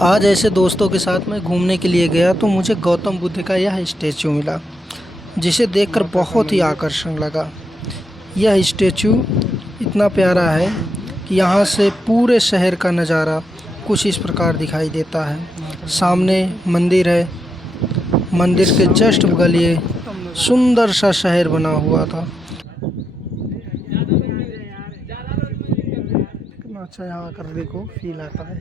आज ऐसे दोस्तों के साथ मैं घूमने के लिए गया तो मुझे गौतम बुद्ध का यह स्टैचू मिला, जिसे देखकर बहुत ही आकर्षण लगा। यह स्टैचू इतना प्यारा है कि यहाँ से पूरे शहर का नज़ारा कुछ इस प्रकार दिखाई देता है। सामने मंदिर है, मंदिर के जस्ट बगल ये सुंदर सा शहर बना हुआ था। कितना अच्छा यहाँ आकर देखो फील आता है।